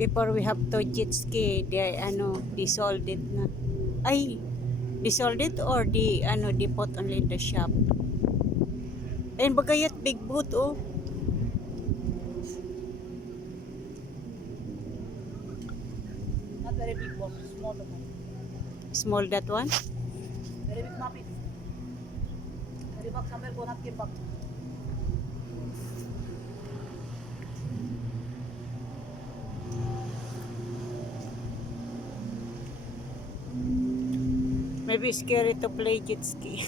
Before we have to jet ski, they sold it na. Ay, they sold it or they put only in the shop. Ayun bagayat big boot oh. Not very big boss, small one. Small that one. Very big mapit. Very big somewhere go not came back. Maybe scary to play jet ski.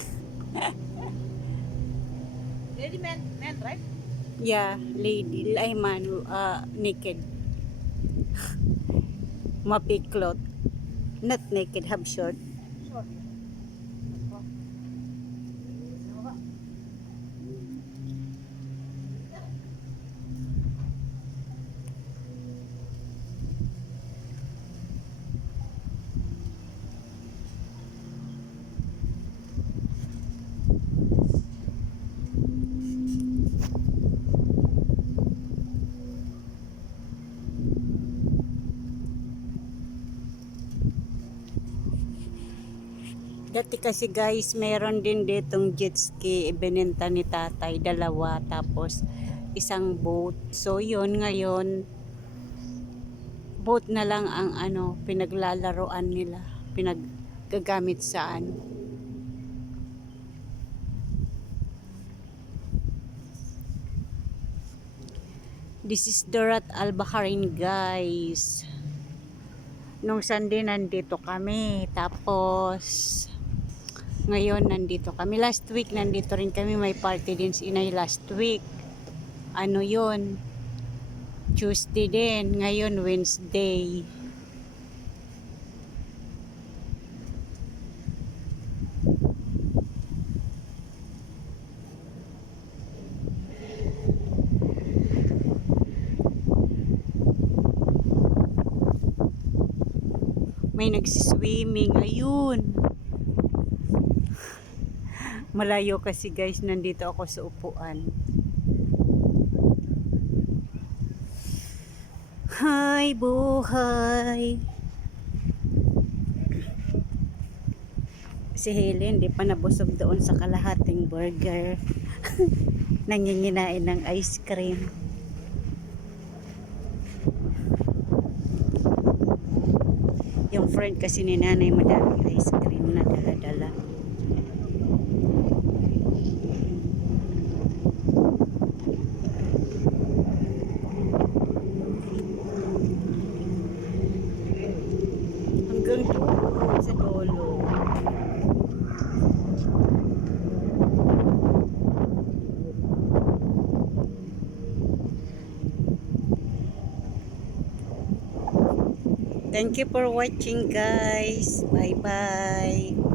Lady man, right? Yeah, lady, ay man, naked. Mapiklot. Not naked, have short. Short. Dati kasi guys, meron din ditong jet ski, ibinenta ni tatay, dalawa, tapos isang boat. So yun, ngayon, boat na lang ang pinaglalaroan nila, pinaggagamit saan. This is Dorat Al-Baharin guys. Nung Sunday nandito kami, tapos ngayon nandito kami. Last week nandito rin kami, may party din si Inay last week. Ano yun? Tuesday din, ngayon Wednesday. May nagsiswimming, ayun. Malayo kasi guys, nandito ako sa upuan. Hi buhay. Si Helen, di pa nabusog doon sa kalahating burger. Nanginginain ng ice cream. Yung friend kasi ni nanay, madaming ice cream na dala-dala. Hanggang doon sa dulo. Thank you for watching guys. Bye bye.